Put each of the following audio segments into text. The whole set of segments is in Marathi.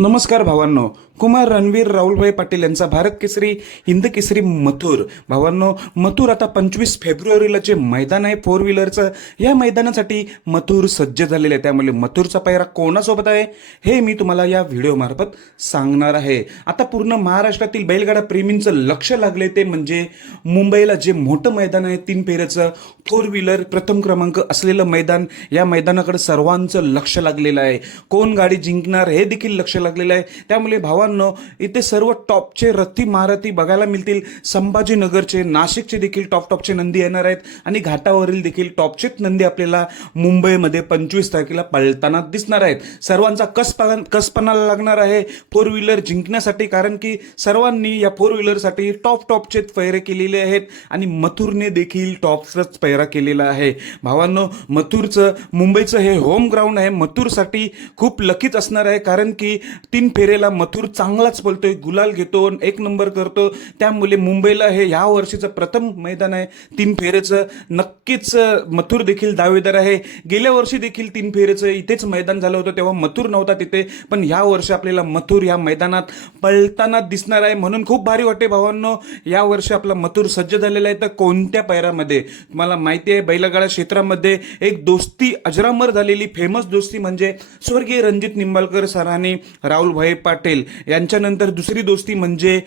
नमस्कार भावांनो. कुमार रणवीर राहुलभाई पाटील यांचा भारत केसरी हिंद केसरी मथुर. भावांनो मथुर आता पंचवीस फेब्रुवारीला जे मैदान आहे फोर व्हीलरचं या मैदानासाठी मथुर सज्ज झालेले आहे. त्यामुळे मथुरचा पायरा कोणासोबत आहे हे मी तुम्हाला या व्हिडिओमार्फत सांगणार आहे. आता पूर्ण महाराष्ट्रातील बैलगाडा प्रेमींचं लक्ष लागले ते म्हणजे मुंबईला जे मोठं मैदान आहे तीन पेरेचं फोर व्हीलर प्रथम क्रमांक असलेलं मैदान या मैदानाकडे सर्वांचं लक्ष लागलेलं आहे. कोण गाडी जिंकणार हे देखील लक्ष लागलेलं आहे. त्यामुळे भावांनो इथे सर्व टॉपचे रथी महारथी बघायला मिळतील. संभाजीनगरचे नाशिकचे देखील टॉप टॉपचे नंदी येणार आहेत. आणि घाटावरील देखील टॉपचेच नंदी आपल्याला मुंबईमध्ये पंचवीस तारखेला पळताना दिसणार आहेत. सर्वांचा कस कसपणाला लागणार आहे फोर व्हीलर जिंकण्यासाठी. कारण की सर्वांनी या फोर व्हीलरसाठी टॉप टॉपचेच फैरे केलेले आहेत. आणि मथुरने देखील टॉपचाच पैरा केलेला आहे. भावांनो मथुरचं मुंबईचं हे होम ग्राउंड आहे. मथुरसाठी खूप लकीच असणार आहे. कारण की तीन फेरेला मथुर चांगलाच बोलतोय गुलाल घेतो एक नंबर करतो. त्यामुळे मुंबईला हे ह्या वर्षीचं प्रथम मैदान आहे. तीन फेरेचं नक्कीच मथुर देखील दावेदार आहे. गेल्या वर्षी देखील तीन फेरेचं इथेच मैदान झालं होतं तेव्हा मथुर नव्हता तिथे. पण ह्या वर्षी आपल्याला मथुर ह्या मैदानात पळताना दिसणार आहे म्हणून खूप भारी वाटते भावांनो. या वर्षी आपला मथुर सज्ज झालेला आहे. तर कोणत्या पैरामध्ये तुम्हाला माहिती आहे बैलगाडा क्षेत्रामध्ये एक दोस्ती अजरामर झालेली फेमस दोस्ती म्हणजे स्वर्गीय रणजित निंबाळकर सरांनी राहुलभाई पाटील यांच्यानंतर दुसरी दोस्ती म्हणजे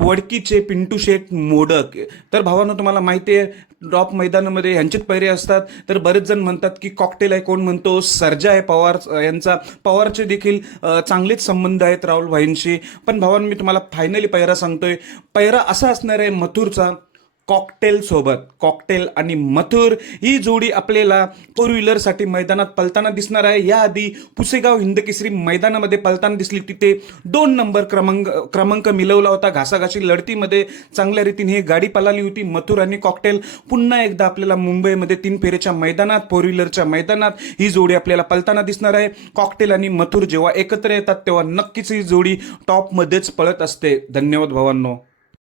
वडकीचे पिंटू शेठ मोडक. तर भावांना तुम्हाला माहिती आहे टॉप मैदानामध्ये यांचेच पैरे असतात. तर बरेच जण म्हणतात की कॉकटेल आहे. कोण म्हणतो? सर्जा आहे पवार यांचा. पवारचे देखील चांगलेच संबंध आहेत राहुल भाईंशी. पण भावांना मी तुम्हाला फायनली पैरा सांगतोय. पैरा असा असणार आहे मथुरचा. कॉकटेलसोबत कॉकटेल आणि मथुर ही जोडी आपल्याला फोर व्हीलरसाठी मैदानात पलताना दिसणार आहे. याआधी पुसेगाव हिंदकेसरी मैदानामध्ये पलताना दिसली. तिथे दोन नंबर क्रमांक क्रमांक मिळवला होता. घासाघाशी लढतीमध्ये चांगल्या रीतीने ही गाडी पलाली होती. मथुर आणि कॉकटेल पुन्हा एकदा आपल्याला मुंबईमध्ये तीन फेरेच्या मैदानात फोर व्हीलरच्या मैदानात ही जोडी आपल्याला पलताना दिसणार आहे. कॉकटेल आणि मथुर जेव्हा एकत्र येतात तेव्हा नक्कीच ही जोडी टॉपमध्येच पळत असते. धन्यवाद भावांनो.